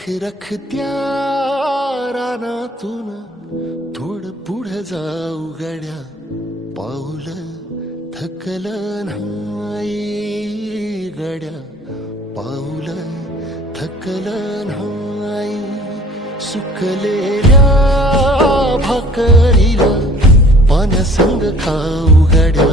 रखरखत्या रानातून थोडं पुढं जाऊ गड्या, पाऊल थकलं नाही गड्या, पाऊल थकलं नाही. सुकलेल्या भाकरीला पाण्यासंग खाऊ गड्या,